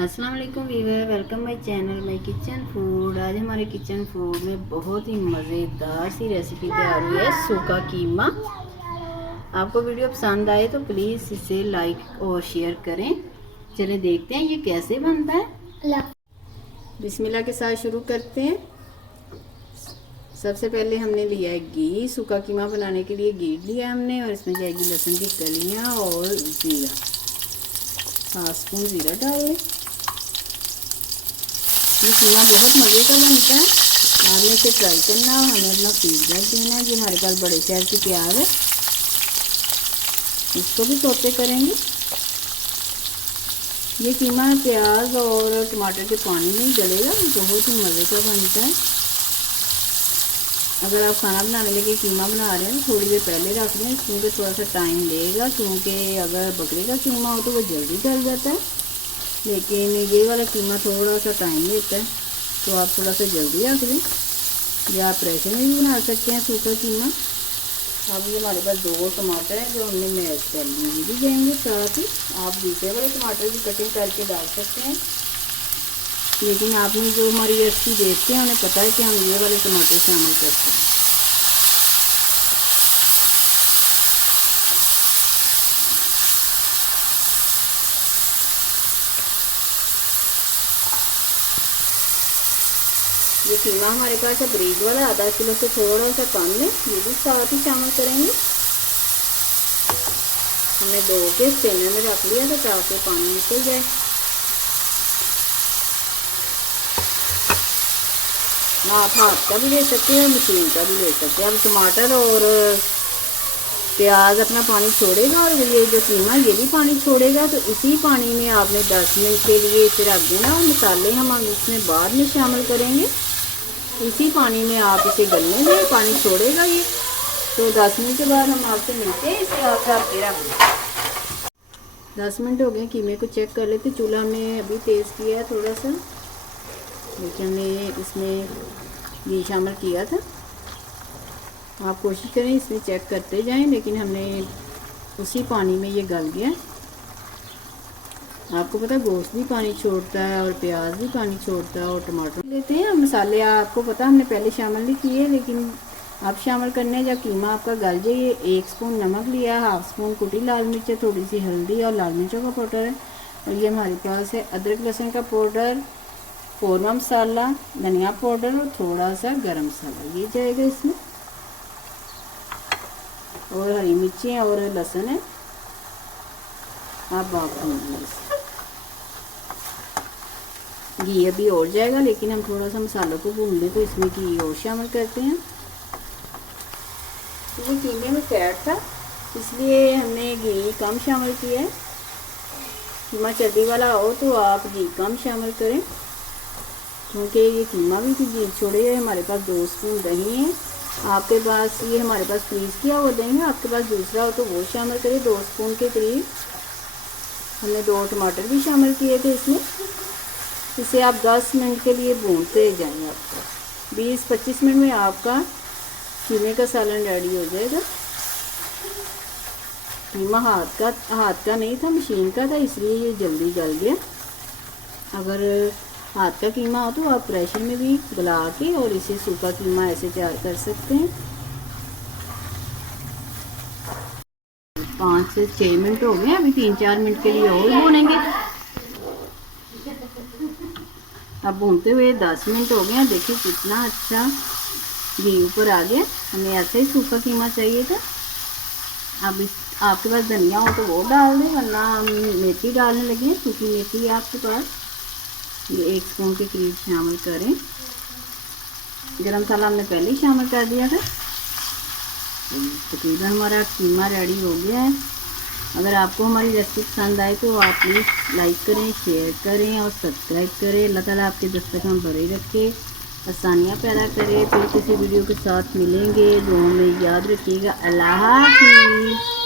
अस्सलाम वालेकुम viewer, welcome my channel my kitchen food. आज हमारे किचन फूड में बहुत ही मज़ेदार सी रेसिपी तैयार हुई है, सूखा कीमा। आपको वीडियो पसंद आए तो प्लीज़ इसे लाइक और शेयर करें। चले देखते हैं ये कैसे बनता है। बिस्मिल्लाह के साथ शुरू करते हैं। सबसे पहले हमने लिया है घी। सूखा कीमा बनाने के लिए घी लिया हमने, और इसमें जाएगी लहसुन की कलियाँ और ज़ीरा। 5 स्पून ज़ीरा डाल दें। ये कीमा बहुत मज़े का बनता है, आपने इसे ट्राई करना और हमें अपना फीडबैक देना है। जी हमारे पास बड़े साइज की प्याज है, इसको भी सौते करेंगे। ये कीमा प्याज और टमाटर के पानी में ही गलेगा, बहुत ही मज़े का बनता है। अगर आप खाना बनाने लगे कीमा बना रहे हैं तो थोड़ी देर पहले रख लें, क्योंकि थोड़ा सा टाइम लेगा। क्योंकि अगर बकरे का कीमा हो तो वो जल्दी गल जाता है, लेकिन ये वाला कीमा थोड़ा सा टाइम लेता है, तो आप थोड़ा सा जल्दी रख दें। या आप प्रेशर में भी बना सकते हैं सूखा कीमा। अब ये हमारे पास 2 टमाटर हैं जो हमने मैश कर लिए, ये भी जाएंगे साथ ही। आप दूसरे वाले टमाटर की कटिंग करके डाल सकते हैं, लेकिन आपने जो हमारी रेसिपी देखते हैं उन्हें पता है कि हम ये वाले टमाटर शामिल करते हैं। ये कीमा हमारे पास है ब्रीड वाला, आधा किलो से थोड़ा सा कम है, ये भी साथ ही शामिल करेंगे। हमने 2 के स्टेनर में रख लिया था ताकि पानी निकल जाए। आप हाथ का भी ले सकते हैं और मशीन का भी ले सकते हैं। अब टमाटर और प्याज अपना पानी छोड़ेगा और ये जो कीमा ये भी पानी छोड़ेगा, तो इसी पानी में आपने 10 मिनट के लिए इसे रख देना। और मसाले हम इसमें बाद में शामिल करेंगे। इसी पानी में आप इसे गलने दें, पानी छोड़ेगा ये। तो 10 मिनट के बाद हम आपसे मिलते हैं। इसे आप ढक के रख दें। 10 मिनट हो गए, कीमे को चेक कर लेते। चूल्हा हमने अभी तेज़ किया है थोड़ा सा, लेकिन हमने इसमें घी शामिल किया था। आप कोशिश करें इसमें चेक करते जाएं, लेकिन हमने उसी पानी में ये गल गया। आपको पता है गोश्त भी पानी छोड़ता है और प्याज भी पानी छोड़ता है, और टमाटर लेते हैं। मसाले आपको पता हमने पहले शामिल नहीं किए, लेकिन आप शामिल करने जब कीमा आपका गल जाए। 1 स्पून नमक लिया, 1/2 स्पून कुटी लाल मिर्च, थोड़ी सी हल्दी और लाल मिर्चों का पाउडर है। और ये हमारे पास है अदरक लहसुन का पाउडर, कौरमा मसाला, धनिया पाउडर और थोड़ा सा गरम मसाला, ये जाएगा इसमें। और हरी मिर्ची और लहसुन है। आप बात घी अभी और जाएगा, लेकिन हम थोड़ा सा मसालों को भून लें तो इसमें घी और शामिल करते हैं। तो ये कीमे में फैट था, इसलिए हमने घी कम शामिल किया है। कीमा चर्बी वाला हो तो आप घी कम शामिल करें, क्योंकि ये कीमा भी घी छोड़े। हमारे पास 2 स्पून दही है। आपके पास ये हमारे पास फ्रीज किया हुआ दही है, आपके पास दूसरा हो तो वो शामिल करें। 2 स्पून के करीब हमने 2 टमाटर भी शामिल किए थे इसमें। इसे आप 10 मिनट के लिए भूनते जाएंगे। आपका 20-25 मिनट में आपका कीमे का सालन रेडी हो जाएगा। कीमा हाथ का नहीं था, मशीन का था, इसलिए ये जल्दी गल गया। अगर हाथ का कीमा हो तो आप प्रेशर में भी गला के और इसे सूखा कीमा ऐसे तैयार कर सकते हैं। 5 से 6 मिनट हो गए, अभी 3-4 मिनट के लिए और भूनेंगे। अब भूनते हुए 10 मिनट हो गए। देखिए कितना अच्छा घी ऊपर आ गया। हमें ऐसे ही सूखा कीमा चाहिए था। अब आपके पास धनिया हो तो वो डाल दें, वरना हम मेथी डालने लगे। सूखी मेथी है आपके पास, ये 1 स्पून के करीब शामिल करें। गरम मसाला हमने पहले ही शामिल कर दिया था। तकरीबन हमारा कीमा रेडी हो गया है। अगर आपको हमारी रेसिपी पसंद आए तो आप प्लीज़ लाइक करें, शेयर करें और सब्सक्राइब करें। अल्लाह ताला आपके दस्तरखान भरे रखे, आसानियाँ पैदा करें। फिर किसी वीडियो के साथ मिलेंगे। जो हमें याद रखिएगा। अल्लाह हाफ़िज़।